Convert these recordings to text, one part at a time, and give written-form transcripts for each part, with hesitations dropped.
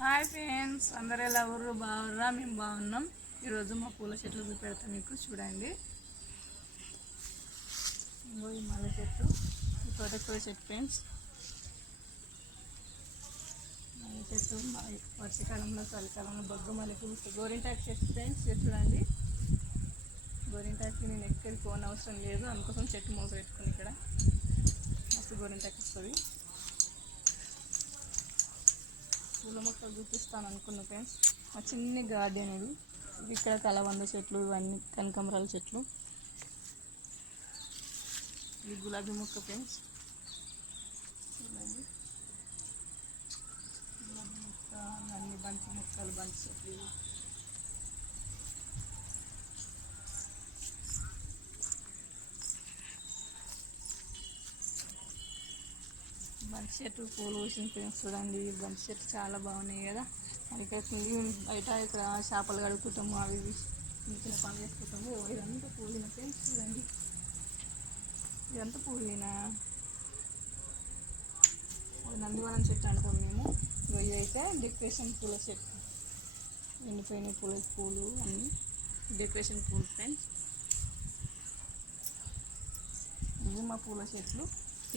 Hi friends, అందరు ఎలా ఊరు బాగుర్రా? మేము బాగున్నాం. ఈరోజు మా పూల చెట్లు చూపెడతాం మీకు, చూడండి. ఇంకో ఈ మల్లె చెట్టు, ఈ తోటకూర చెట్టు ఫ్రెండ్స్. మల్లె చెట్టు వర్షాకాలంలో చలికాలంలో బొగ్గ మల్లె పూలు. గోరింటాకు చెట్టు ఫ్రెండ్స్, చూడండి. గోరింటాకు నేను ఎక్కడికి పోనవసరం లేదు, అందుకోసం చెట్టు మోస పెట్టుకుని ఇక్కడ మస్తు గోరింటాకు వస్తుంది. పూల మొక్కలు చూపిస్తాను అనుకున్నా ఫ్రెండ్స్. మా చిన్ని గార్డెన్ ఇది. ఇక్కడ కలవంద చెట్లు, ఇవన్నీ కనకాంబరాల చెట్లు. ఇది గులాబీ మొక్క ఫ్రెండ్స్, చూడండి. గులాబీ మొక్క, అన్ని బంతి మొక్కలు, బంతి చెట్లు. బంతి చెట్టు పూలు పూసిన ఫ్రెండ్స్, చూడండి. బంతి చెట్టు చాలా బాగున్నాయి కదా. ఇక్కడ బయట ఇక్కడ చేపలు కడుగుతుంటాము, అవి చిన్న పనులు చేసుకుంటాము. ఇదంతా పూలిన ఫ్రెండ్స్, చూడండి. ఇదంతా పూలిన నందివనం చెట్టు అంటాం మేము. ఇవి అయితే డెకరేషన్ పూల చెట్టు, ఎండిపోయిన పూలు అన్నీ డెకరేషన్ పూలు ఫ్రెండ్స్. ఇవి మా పూల చెట్లు,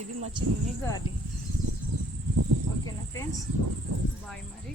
ఇది మా చిన్ని గార్డెన్. ఓకేనా ఫ్రెండ్స్, బాయ్ మరి.